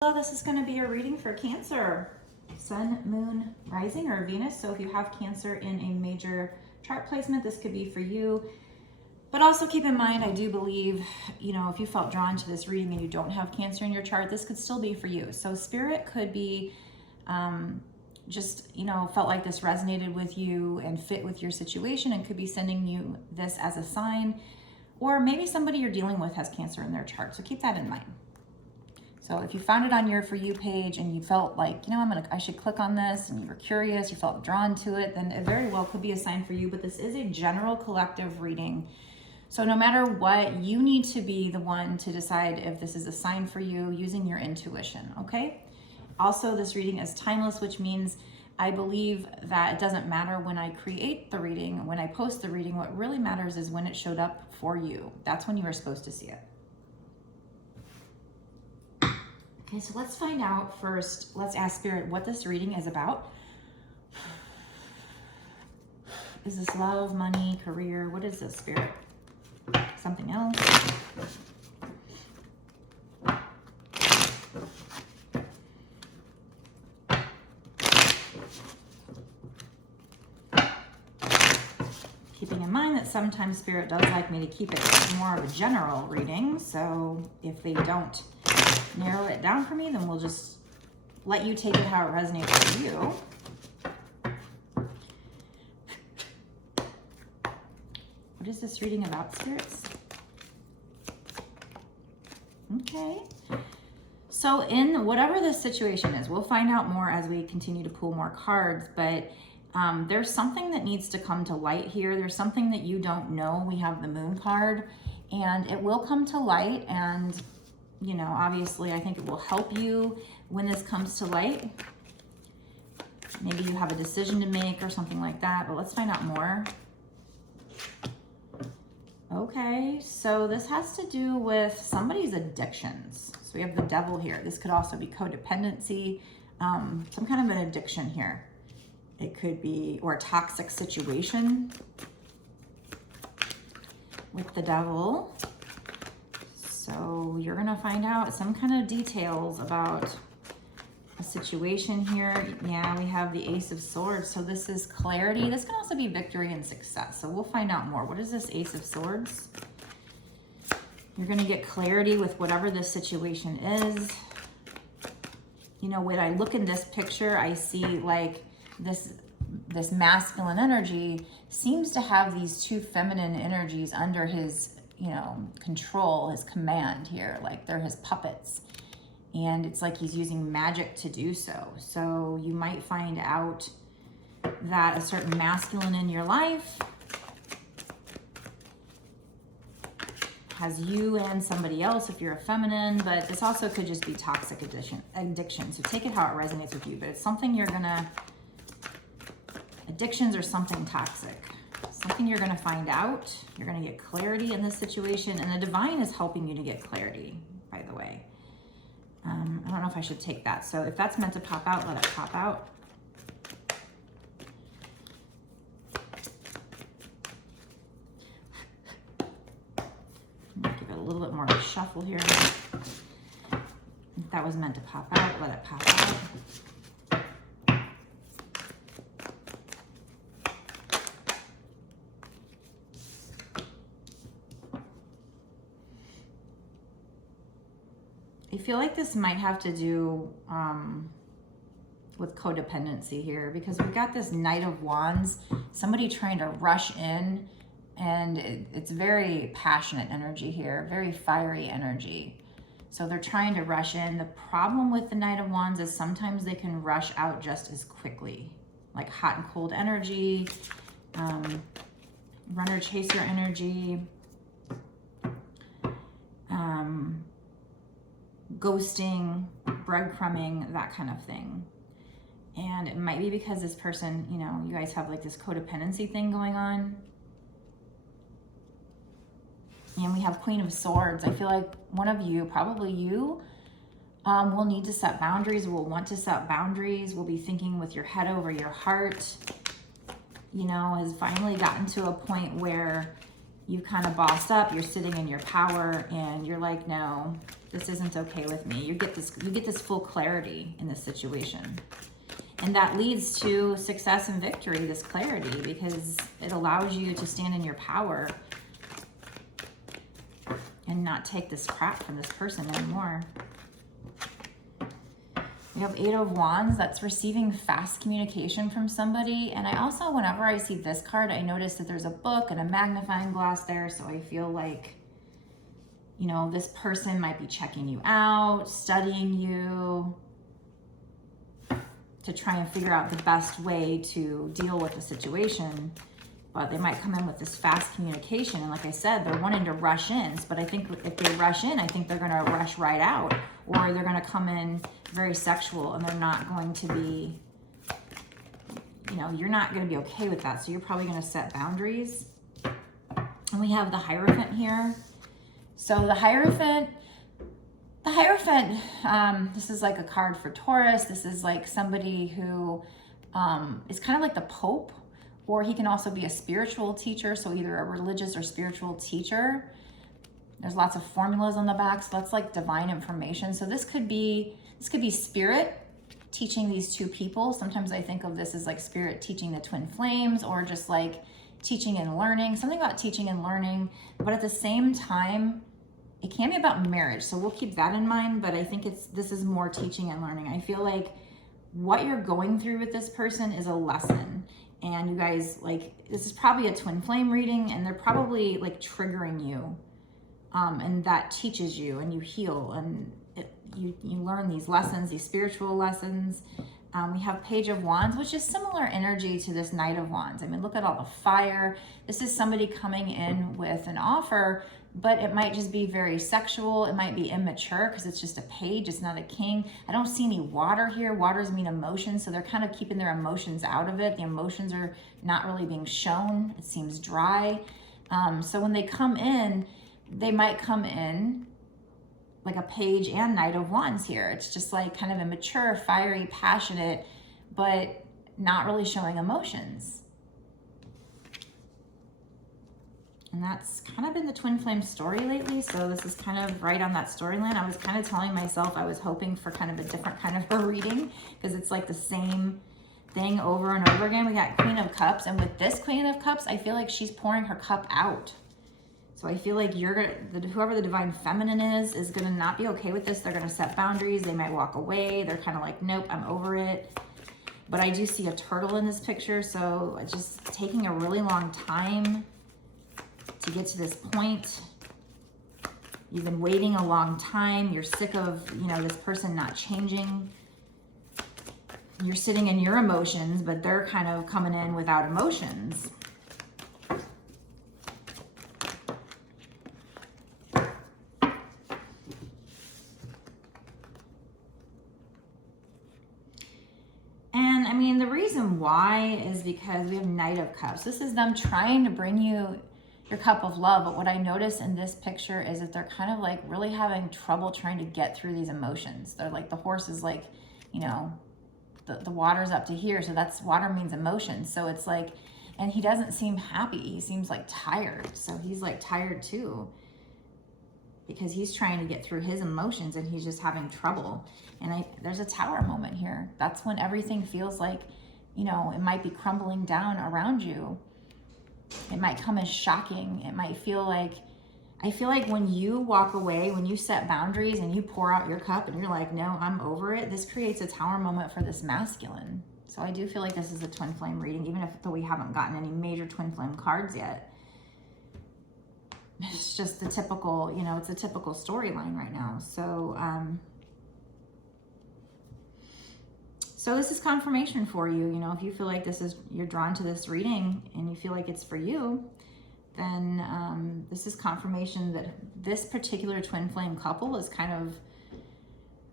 Hello, this is going to be a reading for Cancer, Sun, Moon, Rising, or Venus. So if you have Cancer in a major chart placement, this could be for you. But also keep in mind, I do believe, if you felt drawn to this reading and you don't have Cancer in your chart, this could still be for you. So Spirit could be felt like this resonated with you and fit with your situation and could be sending you this as a sign. Or maybe somebody you're dealing with has Cancer in their chart. So keep that in mind. So if you found it on your For You page and you felt like, I should click on this, and you were curious, you felt drawn to it, then it very well could be a sign for you. But this is a general collective reading. So no matter what, you need to be the one to decide if this is a sign for you using your intuition, okay? Also, this reading is timeless, which means I believe that it doesn't matter when I create the reading, when I post the reading. What really matters is when it showed up for you. That's when you were supposed to see it. Okay, so let's find out first. Let's ask Spirit what this reading is about. Is this love, money, career? What is this, Spirit? Something else? Keeping in mind that sometimes Spirit does like me to keep it more of a general reading. So if they don't narrow it down for me, then we'll just let you take it how it resonates for you. What is this reading about, spirits? Okay. So in whatever this situation is, we'll find out more as we continue to pull more cards, but there's something that needs to come to light here. There's something that you don't know. We have the Moon card, and it will come to light, and obviously I think it will help you when this comes to light. Maybe you have a decision to make or something like that, but let's find out more. Okay, so this has to do with somebody's addictions. So we have the Devil here. This could also be codependency, some kind of an addiction here. It could be, or a toxic situation with the Devil. So you're gonna find out some kind of details about a situation here. Yeah, we have the Ace of Swords. So this is clarity. This can also be victory and success. So we'll find out more. What is this Ace of Swords? You're gonna get clarity with whatever this situation is. When I look in this picture, I see like this masculine energy seems to have these two feminine energies under his control, his command here, like they're his puppets. And it's like he's using magic to do so. So you might find out that a certain masculine in your life has you and somebody else if you're a feminine, but this also could just be toxic addiction. So take it how it resonates with you, but it's something addictions are something toxic. Something you're going to find out. You're going to get clarity in this situation. And the Divine is helping you to get clarity, by the way. I don't know if I should take that. So if that's meant to pop out, let it pop out. Give it a little bit more of a shuffle here. If that was meant to pop out, let it pop out. I feel like this might have to do with codependency here, because we've got this Knight of Wands, somebody trying to rush in, and it's very passionate energy here, very fiery energy. So they're trying to rush in. The problem with the Knight of Wands is sometimes they can rush out just as quickly, like hot and cold energy, runner chaser energy, ghosting, breadcrumbing, that kind of thing. And it might be because this person, you guys have like this codependency thing going on. And we have Queen of Swords. I feel like one of you, probably you, will need to set boundaries, will want to set boundaries, will be thinking with your head over your heart, has finally gotten to a point where you kind of bossed up, you're sitting in your power, and you're like, no, this isn't okay with me. You get this full clarity in this situation. And that leads to success and victory, this clarity, because it allows you to stand in your power and not take this crap from this person anymore. We have 8 of Wands. That's receiving fast communication from somebody. And I also, whenever I see this card, I notice that there's a book and a magnifying glass there. So I feel like, you know, this person might be checking you out, studying you, to try and figure out the best way to deal with the situation. But they might come in with this fast communication. And like I said, they're wanting to rush in. But I think if they rush in, I think they're going to rush right out. Or they're going to come in very sexual, and they're not going to be, you know, you're not going to be okay with that. So you're probably going to set boundaries. And we have the Hierophant here. So the Hierophant, this is like a card for Taurus. This is like somebody who is kind of like the Pope, or he can also be a spiritual teacher. So either a religious or spiritual teacher. There's lots of formulas on the back, so that's like divine information. So this could be spirit teaching these two people. Sometimes I think of this as like spirit teaching the twin flames, or just like teaching and learning, something about teaching and learning. But at the same time, it can be about marriage. So we'll keep that in mind, but I think this is more teaching and learning. I feel like what you're going through with this person is a lesson. And you guys, like, this is probably a twin flame reading, and they're probably like triggering you. And that teaches you, and you heal, and you learn these lessons, these spiritual lessons. We have Page of Wands, which is similar energy to this Knight of Wands. I mean, look at all the fire. This is somebody coming in with an offer, but it might just be very sexual. It might be immature because it's just a page. It's not a king. I don't see any water here. Waters mean emotions, so they're kind of keeping their emotions out of it. The emotions are not really being shown. It seems dry. So when they come in, they might come in like a Page and Knight of Wands here. It's just like kind of immature, fiery, passionate, but not really showing emotions. And that's kind of been the twin flame story lately. So this is kind of right on that storyline. I was kind of telling myself I was hoping for kind of a different kind of a reading, because it's like the same thing over and over again. We got Queen of Cups, and with this Queen of Cups, I feel like she's pouring her cup out. So I feel like whoever the divine feminine is gonna not be okay with this. They're gonna set boundaries. They might walk away. They're kind of like, nope, I'm over it. But I do see a turtle in this picture. So it's just taking a really long time to get to this point. You've been waiting a long time. You're sick of, you know, this person not changing. You're sitting in your emotions, but they're kind of coming in without emotions. I mean, the reason why is because we have Knight of Cups. This is them trying to bring you your cup of love. But what I notice in this picture is that they're kind of like really having trouble trying to get through these emotions. They're like, the horse is like, you know, the water's up to here. So that's, water means emotion. So it's like, and he doesn't seem happy. He seems like tired. So he's like tired too, because he's trying to get through his emotions and he's just having trouble. And there's a Tower moment here. That's when everything feels like, you know, it might be crumbling down around you. It might come as shocking. It might feel like, I feel like when you walk away, when you set boundaries and you pour out your cup and you're like, no, I'm over it, this creates a Tower moment for this masculine. So I do feel like this is a twin flame reading, even though we haven't gotten any major twin flame cards yet. It's just the typical, you know, it's a typical storyline right now. So this is confirmation for you. You know, if you feel like you're drawn to this reading and you feel like it's for you, then this is confirmation that this particular twin flame couple is kind of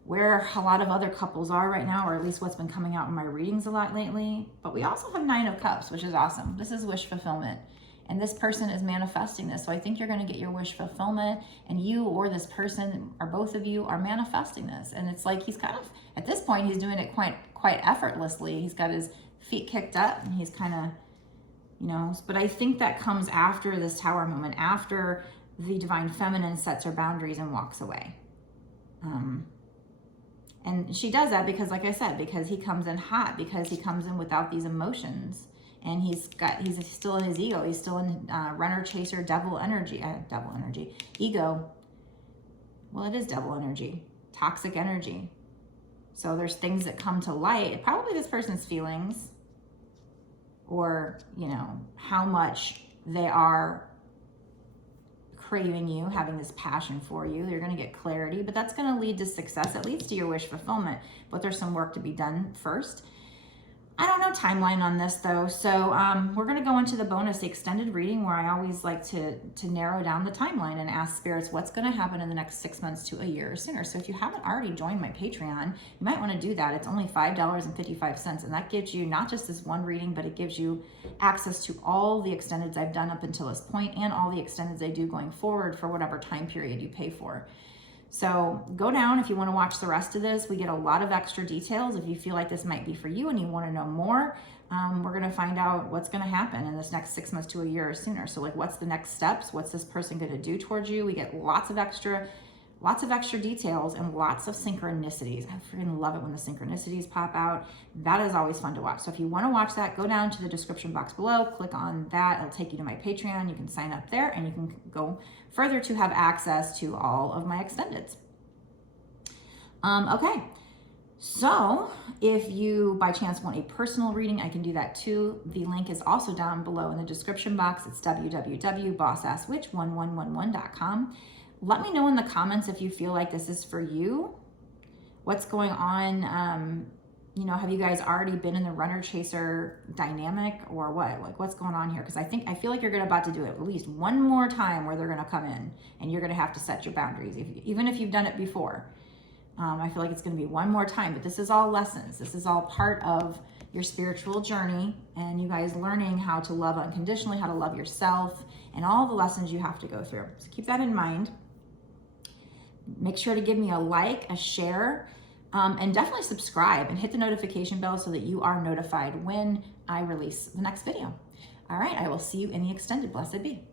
where a lot of other couples are right now, or at least what's been coming out in my readings a lot lately. But we also have Nine of Cups, which is awesome. This is wish fulfillment. And this person is manifesting this. So I think you're going to get your wish fulfillment, and you or this person or both of you are manifesting this. And it's like he's kind of, at this point, he's doing it quite effortlessly. He's got his feet kicked up and he's kind of, you know, but I think that comes after this Tower moment, after the Divine Feminine sets her boundaries and walks away. And she does that because, like I said, because he comes in hot, because he comes in without these emotions, and he's still in his ego. He's still in runner, chaser, devil energy, ego. Well, it is devil energy, toxic energy. So there's things that come to light, probably this person's feelings, or, you know, how much they are craving you, having this passion for you. You're going to get clarity, but that's going to lead to success. It leads to your wish fulfillment, but there's some work to be done first. I don't know timeline on this though, so we're going to go into the bonus, the extended reading, where I always like to narrow down the timeline and ask spirits what's going to happen in the next 6 months to a year or sooner. So if you haven't already joined my Patreon, you might want to do that. It's only $5.55, and that gives you not just this one reading, but it gives you access to all the extendeds I've done up until this point, and all the extendeds I do going forward for whatever time period you pay for. So go down if you want to watch the rest of this. We get a lot of extra details. If you feel like this might be for you and you want to know more, we're going to find out what's going to happen in this next 6 months to a year or sooner. So like, what's the next steps? What's this person going to do towards you? We get lots of extra details and lots of synchronicities. I freaking love it when the synchronicities pop out. That is always fun to watch. So if you want to watch that, go down to the description box below, click on that. It'll take you to my Patreon. You can sign up there, and you can go further to have access to all of my extendeds. Okay. So if you by chance want a personal reading, I can do that too. The link is also down below in the description box. It's www.bossasswitch1111.com. Let me know in the comments if you feel like this is for you. What's going on? You know, have you guys already been in the runner chaser dynamic, or what? Like, what's going on here? Because I feel like you're about to do it at least one more time, where they're going to come in and you're going to have to set your boundaries, even if you've done it before. I feel like it's going to be one more time, but this is all lessons. This is all part of your spiritual journey, and you guys learning how to love unconditionally, how to love yourself, and all the lessons you have to go through. So keep that in mind. Make sure to give me a like, a share, and definitely subscribe and hit the notification bell so that you are notified when I release the next video. All right, I will see you in the extended. Blessed be.